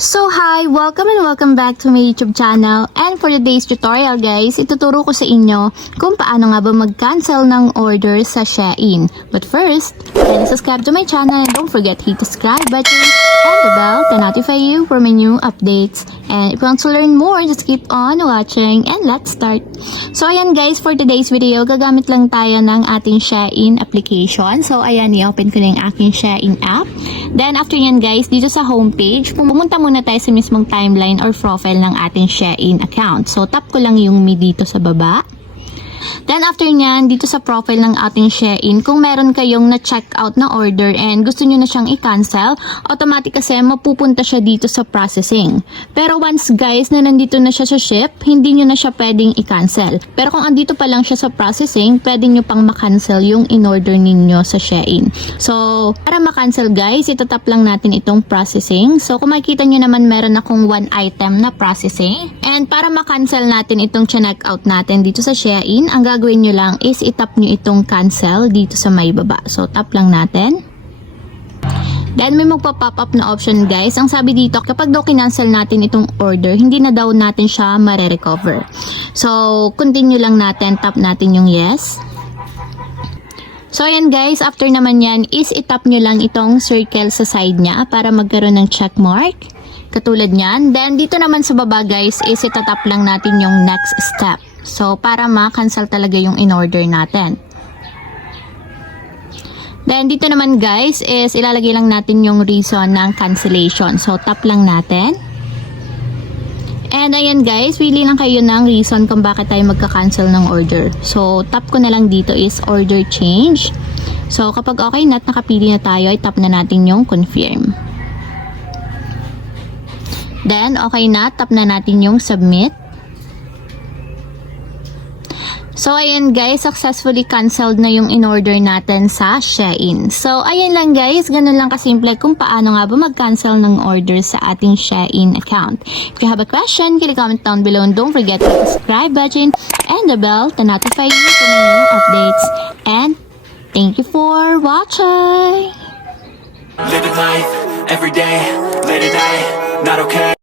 So hi! Welcome and welcome back to my YouTube channel. And for today's tutorial guys, ituturo ko sa inyo kung paano nga ba mag-cancel ng order sa Shein. But first, kindly subscribe to my channel and don't forget hit the subscribe button and the bell to notify you for my new updates. And if you want to learn more, just keep on watching and let's start. So ayan guys, for today's video, gagamit lang tayo ng ating Shein application. So ayan, i-open ko na yung aking Shein app. Then after yan guys, dito sa homepage, pumunta muna tayo sa mismong timeline or profile ng ating Shein account. So tap ko lang yung me dito sa baba. Then after nyan, dito sa profile ng ating Shein, kung meron kayong na-check out na order and gusto nyo na siyang i-cancel, automatic kasi mapupunta siya dito sa processing. Pero once guys na nandito na siya sa ship, hindi nyo na siya pwedeng i-cancel. Pero kung andito pa lang siya sa processing, pwede nyo pang ma-cancel yung in-order ninyo sa Shein. So, para ma-cancel guys, itatap lang natin itong processing. So, kung makikita nyo naman meron akong one item na processing. And para ma-cancel natin itong check out natin dito sa Shein, ang gagawin nyo lang is itap nyo itong cancel dito sa may baba. So, tap lang natin. Then, may magpa-pop up na option guys. Ang sabi dito, kapag daw kinancel natin itong order, hindi na daw natin siya mare-recover. So, continue lang natin. Tap natin yung yes. So, ayan guys, after naman yan is itap nyo lang itong circle sa side niya para magkaroon ng check mark. Katulad nyan. Then, dito naman sa baba guys is itatap lang natin yung next step. So, para ma-cancel talaga yung in-order natin. Then, dito naman guys is ilalagay lang natin yung reason ng cancellation. So, tap lang natin. And ayan guys, pili lang kayo ng reason kung bakit tayo magka-cancel ng order. So, tap ko na lang dito is order change. So, kapag okay na at nakapili na tayo, i-tap na natin yung confirm. Then, okay na, tap na natin yung submit. So, ayan guys, successfully canceled na yung in-order natin sa Shein. So, ayan lang guys, ganun lang kasimple kung paano nga ba mag-cancel ng order sa ating Shein account. If you have a question, comment down below and don't forget to subscribe button and the bell to notify you for my new updates. And thank you for watching! Living life, every day, late at night, not okay.